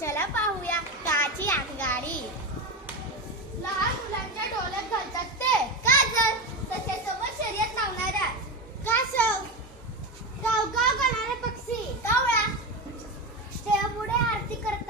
चला पाहूया काची आगगाडी. लहान मुलांच्या डोळ्यात घालतात ते काजल. त्याच्यासोबत शर्यत लावणारा कासव. गावगाव गाणारे पक्षी कावळा. देवापुढे आरती करत